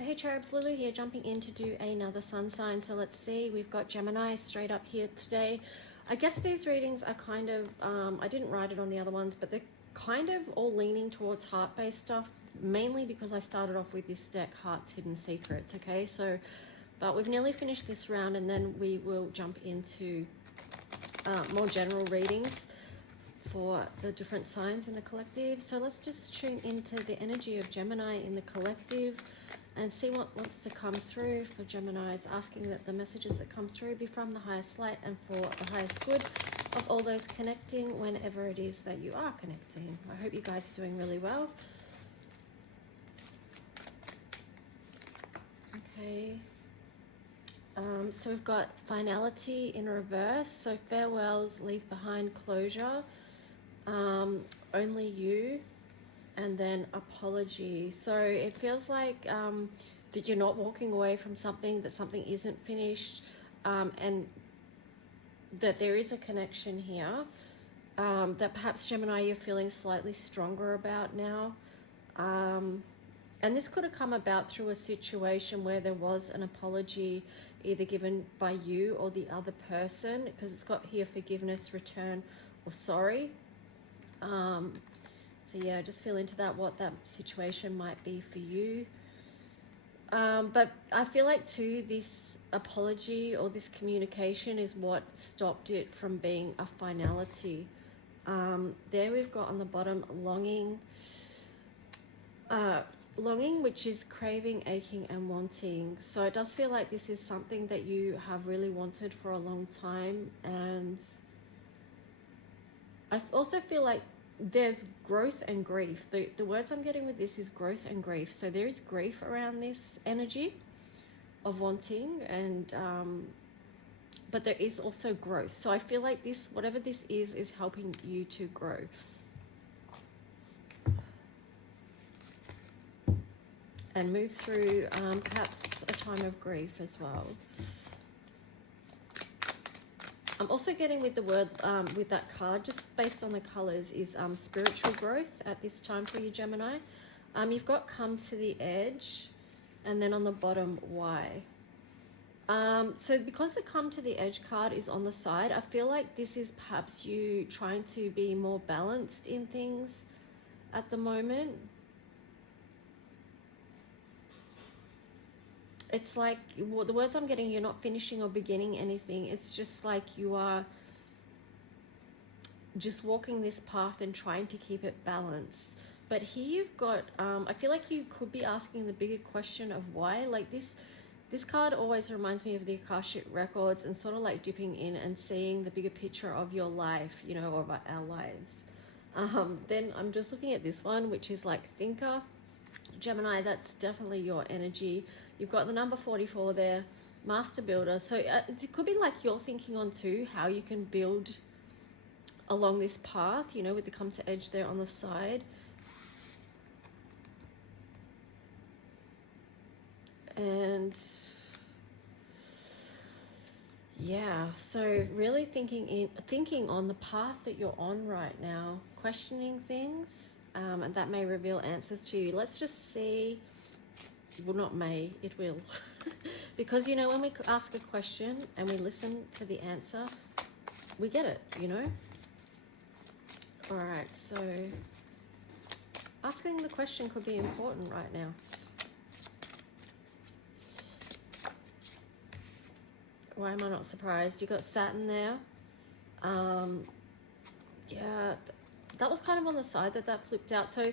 Hey Cherubs, Lulu here, jumping in to do another sun sign. So let's see, we've got Gemini straight up here today. I guess these readings are kind of, I didn't write it on the other ones, but they're kind of all leaning towards heart-based stuff, mainly because I started off with this deck, Heart's Hidden Secrets, okay? So, but we've nearly finished this round, and then we will jump into more general readings for the different signs in the collective. So let's just tune into the energy of Gemini in the collective and see what wants to come through for Geminis, asking that the messages that come through be from the highest light and for the highest good of all those connecting whenever it is that you are connecting. I hope you guys are doing really well. Okay. So we've got finality in reverse. So farewells, leave behind closure, only you, and then apology. So it feels like that you're not walking away from something, that something isn't finished, and that there is a connection here that perhaps Gemini you're feeling slightly stronger about now. And this could have come about through a situation where there was an apology either given by you or the other person, because it's got here forgiveness, return, or sorry. So yeah, just feel into that, what that situation might be for you. But I feel like too, this apology or this communication is what stopped it from being a finality. There we've got on the bottom longing, which is craving, aching, and wanting. So it does feel like this is something that you have really wanted for a long time. And I also feel like there's growth and grief. The words I'm getting with this is growth and grief. So there is grief around this energy of wanting, and but there is also growth. So I feel like this, whatever this is helping you to grow. And move through perhaps a time of grief as well. I'm also getting with the word, with that card, just based on the colors, is spiritual growth at this time for you, Gemini. You've got come to the edge, and then on the bottom, why? So because the come to the edge card is on the side, I feel like this is perhaps you trying to be more balanced in things at the moment. It's like, well, the words I'm getting, you're not finishing or beginning anything. It's just like you are just walking this path and trying to keep it balanced. But here you've got, I feel like you could be asking the bigger question of why. Like this card always reminds me of the Akashic Records, and sort of like dipping in and seeing the bigger picture of your life, you know, or of our lives. Then I'm just looking at this one, which is like thinker. Gemini, that's definitely your energy. You've got the number 44 there, master builder. So it could be like you're thinking on too how you can build along this path, you know, with the come to edge there on the side. And yeah, so really thinking on the path that you're on right now, questioning things, and that may reveal answers to you. Let's just see. Well, not may, it will. Because, you know, when we ask a question and we listen for the answer, we get it, you know? All right, so asking the question could be important right now. Why am I not surprised? You got Saturn there. Yeah, that was kind of on the side that flipped out. So,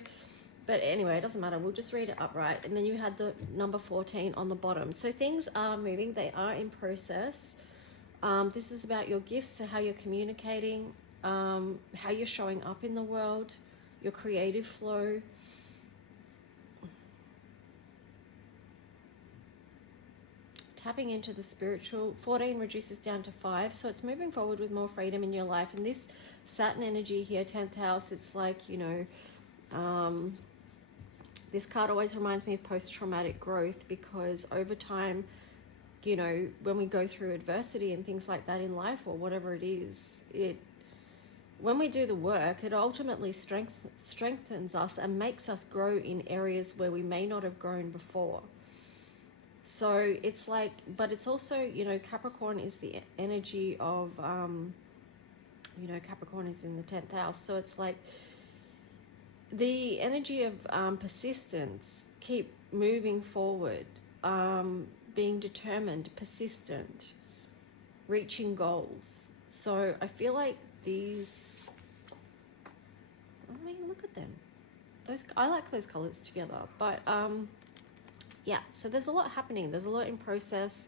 but anyway, it doesn't matter. We'll just read it upright. And then you had the number 14 on the bottom. So things are moving. They are in process. This is about your gifts, so how you're communicating, how you're showing up in the world, your creative flow. Tapping into the spiritual. 14 reduces down to 5. So it's moving forward with more freedom in your life. And this Saturn energy here, 10th house, it's like, you know, this card always reminds me of post-traumatic growth, because over time, you know, when we go through adversity and things like that in life, or whatever it is, when we do the work, it ultimately strengthens us and makes us grow in areas where we may not have grown before. So it's like, but it's also, you know, Capricorn is the energy of, you know, Capricorn is in the 10th house. So it's like the energy of persistence, keep moving forward, being determined, persistent, reaching goals. So I feel like these, I mean, look at them. Those, I like those colors together, but yeah, so there's a lot happening. There's a lot in process.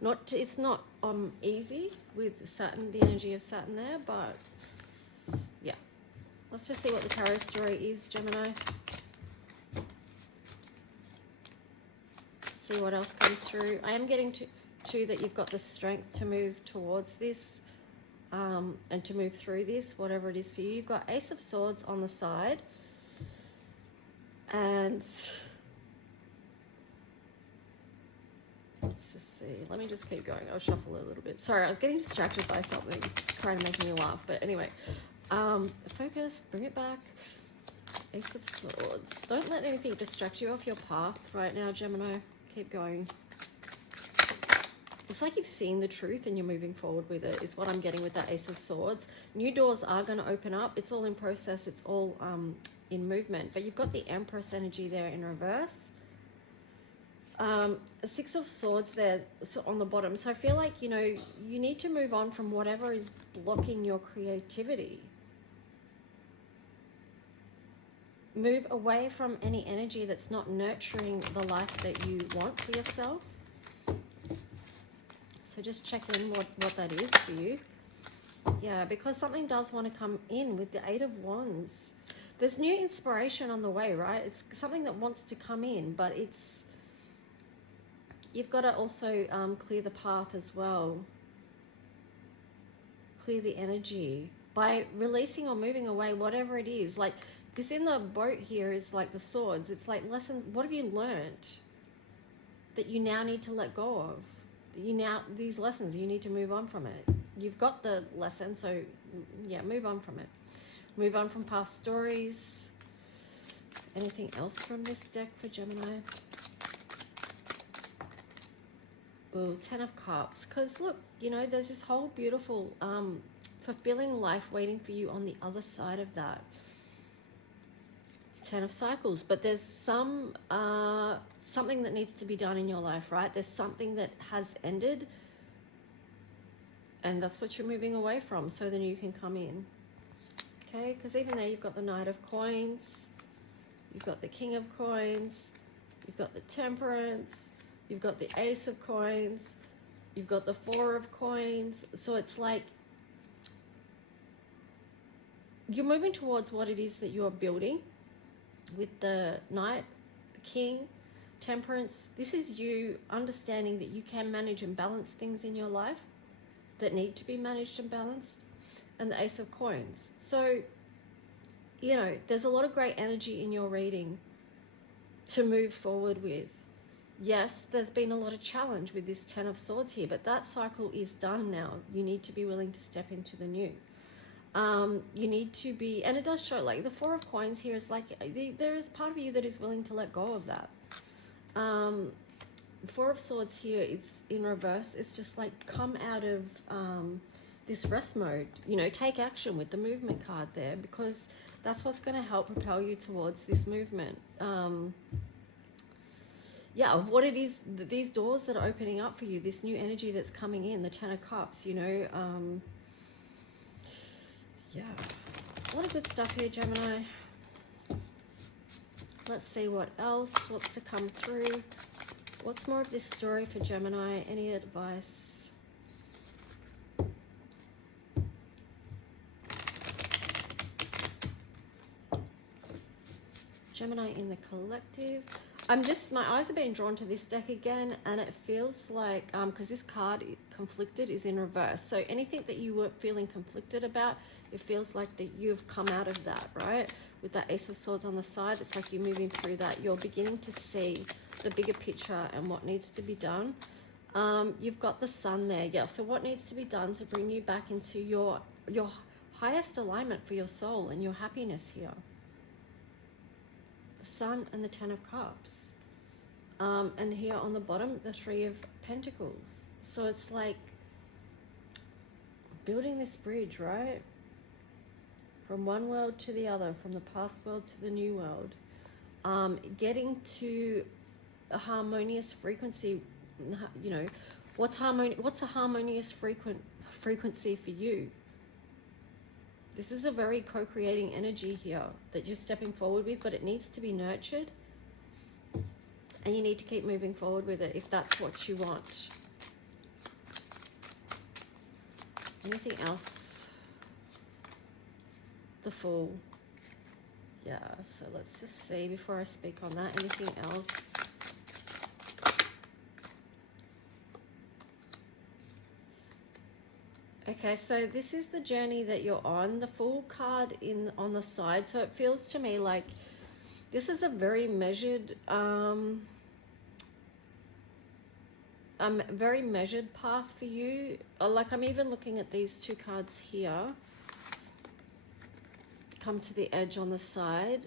It's not easy with Saturn, the energy of Saturn there, but yeah. Let's just see what the tarot story is, Gemini. See what else comes through. I am getting to that you've got the strength to move towards this and to move through this, whatever it is for you. You've got Ace of Swords on the side. And let's just see. Let me just keep going. I'll shuffle a little bit. Sorry, I was getting distracted by something. It's trying to make me laugh. But anyway, focus, bring it back. Ace of Swords. Don't let anything distract you off your path right now, Gemini. Keep going. It's like you've seen the truth and you're moving forward with it, is what I'm getting with that Ace of Swords. New doors are going to open up. It's all in process. It's all in movement. But you've got the Empress energy there in reverse. A Six of Swords there on the bottom. So I feel like, you know, you need to move on from whatever is blocking your creativity. Move away from any energy that's not nurturing the life that you want for yourself. So just check in what that is for you. Yeah, because something does want to come in with the Eight of Wands. There's new inspiration on the way, right? It's something that wants to come in, but it's, you've got to also clear the path as well. Clear the energy by releasing or moving away, whatever it is. Like this in the boat here is like the swords. It's like lessons. What have you learnt that you now need to let go of? These lessons, you need to move on from it. You've got the lesson, so yeah, move on from it. Move on from past stories. Anything else from this deck for Gemini? Well, 10 of Cups. Because look, you know, there's this whole beautiful, fulfilling life waiting for you on the other side of that. 10 of Cycles. But there's something that needs to be done in your life, right? There's something that has ended. And that's what you're moving away from, so then you can come in. Okay, because even there you've got the Knight of Coins, you've got the King of Coins, you've got the Temperance, you've got the Ace of Coins, you've got the Four of Coins. So it's like you're moving towards what it is that you are building with the Knight, the King, Temperance. This is you understanding that you can manage and balance things in your life that need to be managed and balanced. And the Ace of Coins. So, you know, there's a lot of great energy in your reading to move forward with. Yes, there's been a lot of challenge with this 10 of Swords here, but that cycle is done now. You need to be willing to step into the new. You need to be, and it does show, like the Four of Coins here is like, there is part of you that is willing to let go of that. Four of Swords here, it's in reverse. It's just like come out of this rest mode, you know, take action with the movement card there, because that's what's going to help propel you towards this movement. Yeah, of what it is, these doors that are opening up for you, this new energy that's coming in, the 10 of Cups, you know. Yeah, there's a lot of good stuff here, Gemini. Let's see what else, what's to come through. What's more of this story for Gemini? Any advice? Gemini in the collective. My eyes are being drawn to this deck again, and it feels like, because this card, conflicted, is in reverse. So anything that you were feeling conflicted about, it feels like that you've come out of that, right? With that Ace of Swords on the side, it's like you're moving through that. You're beginning to see the bigger picture and what needs to be done. You've got the Sun there, yeah. So what needs to be done to bring you back into your highest alignment for your soul and your happiness here? The Sun and the 10 of Cups. And here on the bottom, the Three of Pentacles. So it's like building this bridge, right? From one world to the other, from the past world to the new world. Getting to a harmonious frequency, you know, what's a harmonious frequency for you? This is a very co-creating energy here that you're stepping forward with, but it needs to be nurtured. And you need to keep moving forward with it if that's what you want. Anything else? The Fool. Yeah, so let's just see before I speak on that. Anything else? Okay, so this is the journey that you're on. The Fool card on the side. So it feels to me like this is a very measured, very measured path for you. Like I'm even looking at these two cards here. Come to the edge on the side,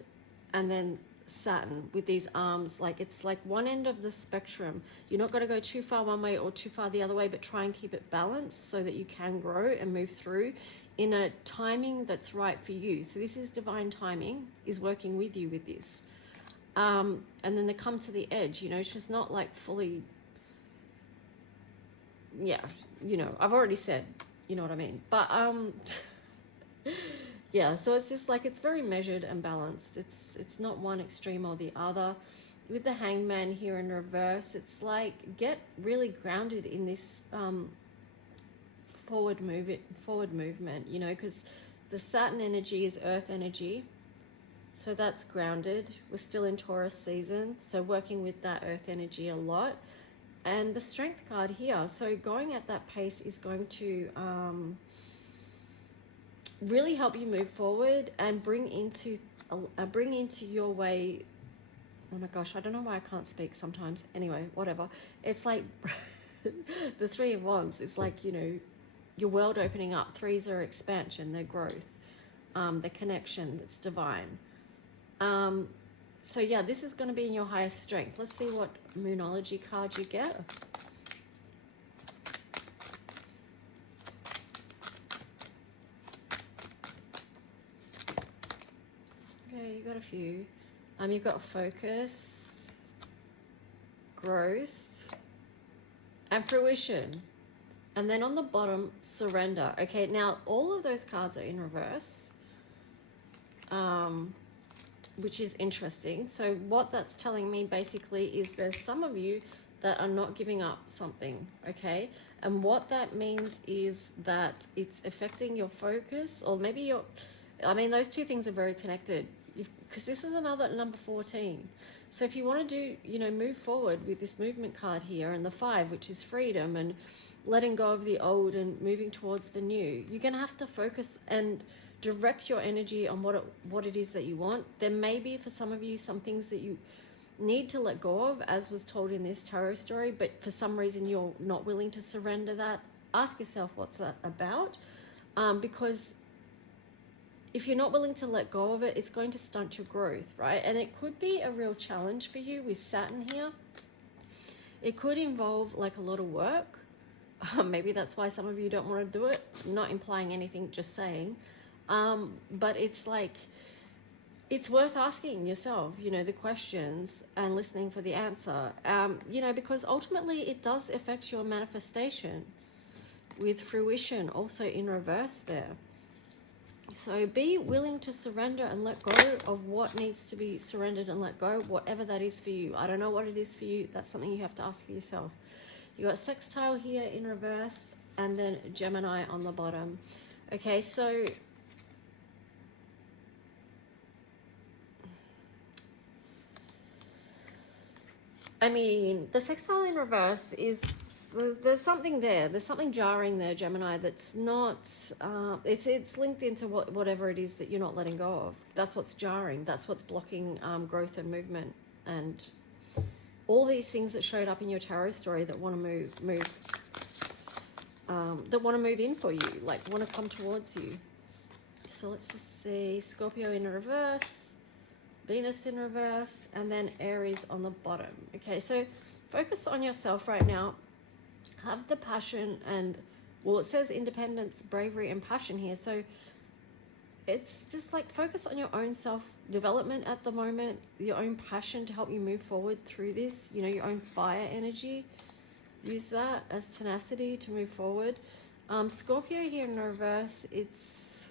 and then Saturn with these arms. Like it's like one end of the spectrum. You're not going to go too far one way or too far the other way, but try and keep it balanced so that you can grow and move through in a timing that's right for you. So this is divine timing is working with you with this. And then they come to the edge, you know, she's not like fully, yeah, you know, I've already said, you know what I mean? But, yeah, so it's just like, it's very measured and balanced. It's not one extreme or the other. With the Hangman here in reverse, it's like, get really grounded in this, forward movement, you know, because the Saturn energy is earth energy. So that's grounded. We're still in Taurus season, so working with that earth energy a lot. And the Strength card here, so going at that pace is going to really help you move forward and bring into your way. Oh my gosh, I don't know why I can't speak sometimes. Anyway, whatever. It's like the Three of Wands. It's like, you know, your world opening up. Threes are expansion, they're growth, the connection that's divine. So yeah, this is going to be in your highest strength. Let's see what Moonology card you get. Okay, you got a few. You've got focus, growth, and fruition. And then on the bottom, surrender. Okay, now all of those cards are in reverse, which is interesting. So what that's telling me basically is there's some of you that are not giving up something, okay? And what that means is that it's affecting your focus, or maybe your, I mean, those two things are very connected, because this is another number 14. So if you want to do, you know, move forward with this movement card here and the 5, which is freedom and letting go of the old and moving towards the new, you're going to have to focus and direct your energy on what it is that you want. There may be, for some of you, some things that you need to let go of, as was told in this tarot story, but for some reason you're not willing to surrender that. Ask yourself, what's that about? Because if you're not willing to let go of it, it's going to stunt your growth, right? And it could be a real challenge for you with Saturn here. It could involve like a lot of work. Maybe that's why some of you don't want to do it. I'm not implying anything, just saying. But it's like, it's worth asking yourself, you know, the questions and listening for the answer, you know, because ultimately it does affect your manifestation, with fruition also in reverse there. So be willing to surrender and let go of what needs to be surrendered and let go, whatever that is for you. I don't know what it is for you. That's something you have to ask for yourself. You got Sextile here in reverse, and then Gemini on the bottom. Okay, so I mean, the Sextile in reverse is, there's something there. There's something jarring there, Gemini, that's not, it's linked into whatever it is that you're not letting go of. That's what's jarring. That's what's blocking growth and movement, and all these things that showed up in your tarot story that want to that want to move in for you, like want to come towards you. So let's just see, Scorpio in reverse, Venus in reverse, and then Aries on the bottom. Okay, so focus on yourself right now. Have the passion and, well, it says independence, bravery, and passion here. So it's just like focus on your own self-development at the moment, your own passion to help you move forward through this, you know, your own fire energy. Use that as tenacity to move forward. Scorpio here in reverse, it's...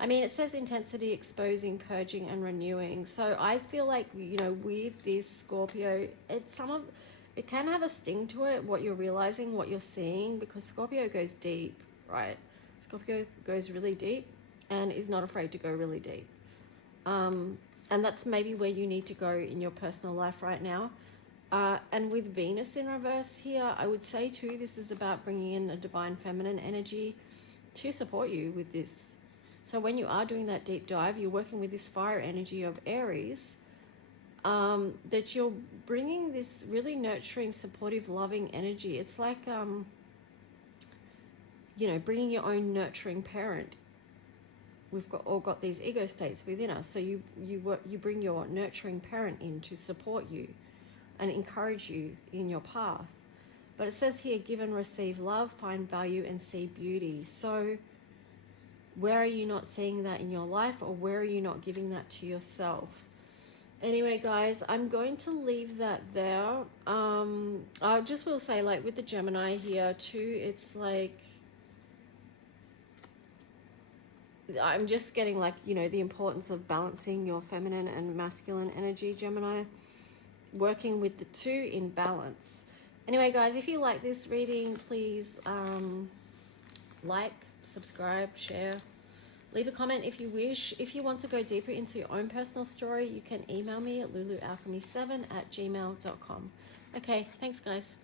I mean, it says intensity, exposing, purging, and renewing. So I feel like, you know, with this Scorpio, it can have a sting to it, what you're realizing, what you're seeing, because Scorpio goes deep, right? Scorpio goes really deep and is not afraid to go really deep. And that's maybe where you need to go in your personal life right now. And with Venus in reverse here, I would say too, this is about bringing in a divine feminine energy to support you with this. So when you are doing that deep dive, you're working with this fire energy of Aries, that you're bringing this really nurturing, supportive, loving energy. It's like, you know, bringing your own nurturing parent. We've all got these ego states within us. So you bring your nurturing parent in to support you and encourage you in your path. But it says here, give and receive love, find value, and see beauty. So where are you not seeing that in your life, or where are you not giving that to yourself? Anyway, guys, I'm going to leave that there. I just will say, like, with the Gemini here too, it's like, I'm just getting, like, you know, the importance of balancing your feminine and masculine energy, Gemini. Working with the two in balance. Anyway, guys, if you like this reading, please like, subscribe, share, leave a comment if you wish. If you want to go deeper into your own personal story, you can email me at lulualchemy7@gmail.com. Okay, thanks, guys.